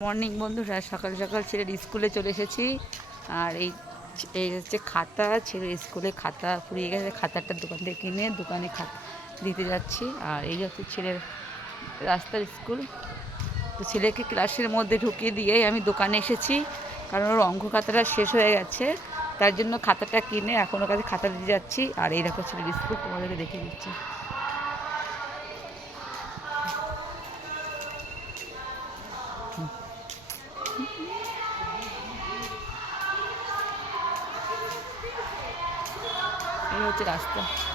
Morning বন্ধুরা, সকাল সকাল ছেলের স্কুলে চলে এসেছি। আর এই এই হচ্ছে খাতা, ছেলের স্কুলে খাতা ফুরিয়ে গেছে, খাতাটা দোকান থেকে কিনে দোকানে খাতা দিতে যাচ্ছি। আর এই হচ্ছে ছেলের রাস্তার স্কুল। তো ছেলেকে ক্লাসের মধ্যে ঢুকিয়ে দিয়েই আমি দোকানে এসেছি, কারণ ওর অঙ্ক খাতাটা শেষ হয়ে গেছে। তার জন্য খাতাটা কিনে এখন ওর কাছে খাতা দিতে যাচ্ছি। আর এই দেখো ছেলের স্কুল, তোমাদেরকে দেখে দিচ্ছি। এই হচ্ছে রাস্তা